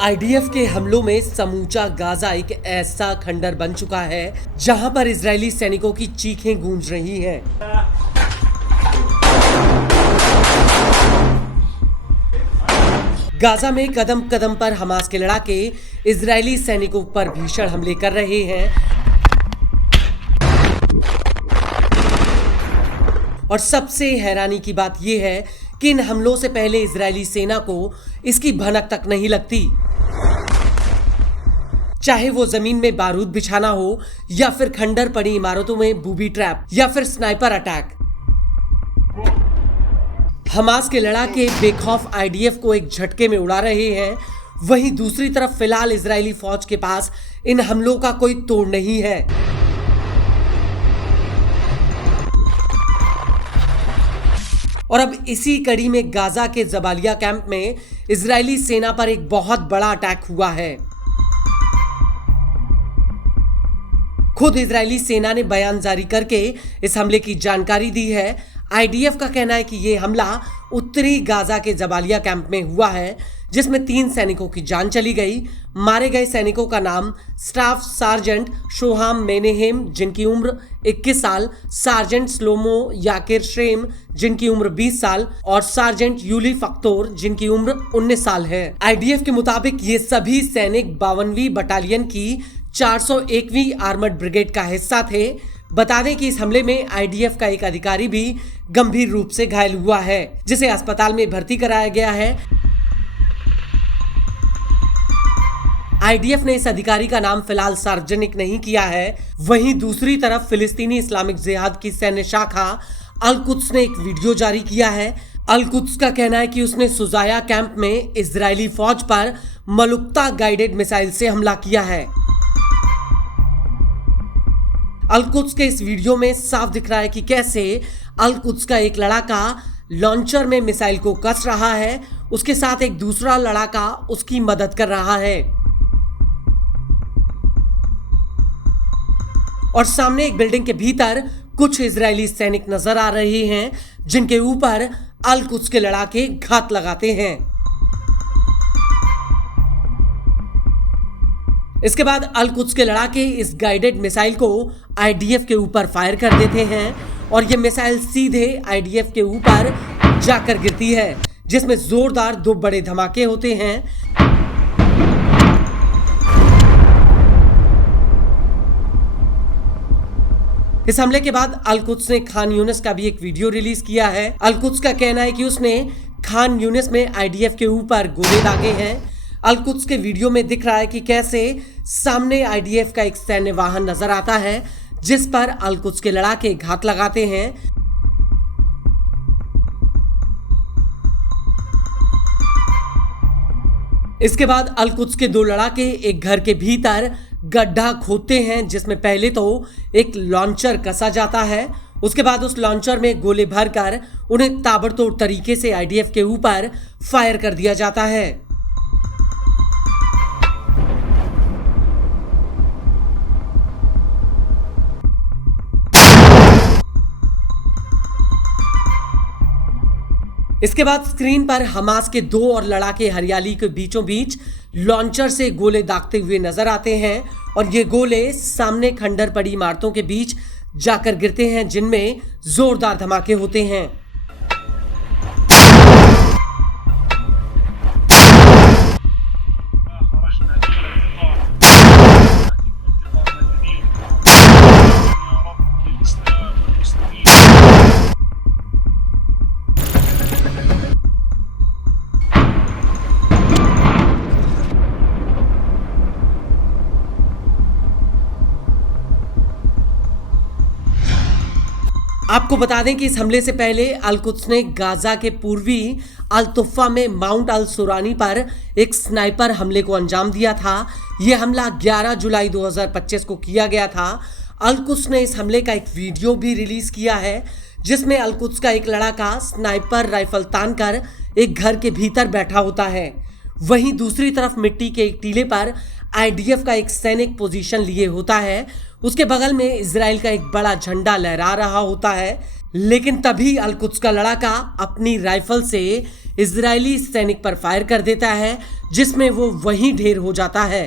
IDF के हमलों में समूचा गाजा एक ऐसा खंडर बन चुका है जहां पर इजरायली सैनिकों की चीखें गूंज रही हैं। गाजा में कदम कदम पर हमास के लड़ाके इजरायली सैनिकों पर भीषण हमले कर रहे हैं और सबसे हैरानी की बात यह है कि इन हमलों से पहले इजरायली सेना को इसकी भनक तक नहीं लगती, चाहे वो जमीन में बारूद बिछाना हो या फिर खंडर पड़ी इमारतों में बूबी ट्रैप या फिर स्नाइपर अटैक। हमास के लड़ाके बेखौफ आईडीएफ को एक झटके में उड़ा रहे हैं। वहीं दूसरी तरफ फिलहाल इजरायली फौज के पास इन हमलों का कोई तोड़ नहीं है। और अब इसी कड़ी में गाजा के जबालिया कैंप में इजरायली सेना पर एक बहुत बड़ा अटैक हुआ है। खुद इजरायली सेना ने बयान जारी करके इस हमले की जानकारी दी है। आईडीएफ का कहना है कि यह हमला उत्तरी गाजा के जबालिया कैंप में हुआ है, जिसमें 3 सैनिकों की जान चली गई। मारे गए सैनिकों का नाम स्टाफ सार्जेंट शोहाम मेनेहेम जिनकी उम्र 21 साल, सार्जेंट स्लोमो याकिर श्रेम जिनकी उम्र 20 साल और सार्जेंट यूली फक्तोर जिनकी उम्र 19 साल है। आईडीएफ के मुताबिक ये सभी सैनिक 52वीं बटालियन की 401वीं आर्मर्ड ब्रिगेड का हिस्सा थे। बता दें कि इस हमले में आईडीएफ का एक अधिकारी भी गंभीर रूप से घायल हुआ है, जिसे अस्पताल में भर्ती कराया गया है। आईडीएफ ने इस अधिकारी का नाम फिलहाल सार्वजनिक नहीं किया है। वहीं दूसरी तरफ फिलिस्तीनी इस्लामिक जिहाद की सैन्य शाखा अल कुद्स ने एक वीडियो जारी किया है। अल कुद्स का कहना है कि उसने सुजाया कैंप में इजरायली फौज पर मलुक्ता गाइडेड मिसाइल से हमला किया है। अल कुद्स के इस वीडियो में साफ दिख रहा है कि कैसे अल कुद्स का एक लड़ाका लॉन्चर में मिसाइल को कस रहा है, उसके साथ एक दूसरा लड़ाका उसकी मदद कर रहा है। और सामने एक बिल्डिंग के भीतर कुछ इजरायली सैनिक नजर आ रहे हैं, जिनके ऊपर अल कुद्स के लड़ाके घात लगाते हैं। इसके बाद अल कुद्स के लड़ाके इस गाइडेड मिसाइल को आईडीएफ के ऊपर फायर कर देते हैं और यह मिसाइल सीधे आईडीएफ के ऊपर जाकर गिरती है, जिसमें जोरदार 2 बड़े धमाके होते हैं। इस हमले के बाद अल कुद्स ने खान यूनिस का भी एक वीडियो रिलीज किया है। अल कुद्स का कहना है कि उसने खान यूनिस में आईडीएफ के ऊपर गोले दागे हैं। अल कुद्स के वीडियो में दिख रहा है कि कैसे सामने आईडीएफ का एक सैन्य वाहन नजर आता है, जिस पर अल कुद्स के लड़ाके घात लगाते हैं। इसके बाद अल कुद्स के 2 लड़ाके एक घर के भीतर गड्ढा खोदते हैं, जिसमें पहले तो एक लॉन्चर कसा जाता है, उसके बाद उस लॉन्चर में गोले भरकर उन्हें ताबड़तोड़ तरीके से आईडीएफ के ऊपर फायर कर दिया जाता है। इसके बाद स्क्रीन पर हमास के 2 और लड़ाके हरियाली के बीचों बीच लॉन्चर से गोले दागते हुए नजर आते हैं और ये गोले सामने खंडर पड़ी इमारतों के बीच जाकर गिरते हैं, जिनमें जोरदार धमाके होते हैं। आपको बता दें कि इस हमले से पहले अल कुद्स ने गाजा के पूर्वी अल तुफ़ा में माउंट अल सुरानी पर एक स्नाइपर हमले को अंजाम दिया था। यह हमला 11 जुलाई 2025 को किया गया था। अल कुद्स ने इस हमले का एक वीडियो भी रिलीज किया है, जिसमें अल कुद्स का एक लड़ाका स्नाइपर राइफल तानकर एक घर के भीतर बैठा होता है। वहीं दूसरी तरफ मिट्टी के एक टीले पर आईडीएफ का एक सैनिक पोजीशन लिए होता है। उसके बगल में इजराइल का एक बड़ा झंडा लहरा रहा होता है। लेकिन तभी अल कुद्स का लड़ाका अपनी राइफल से इजरायली सैनिक पर फायर कर देता है, जिसमें वो वहीं ढेर हो जाता है।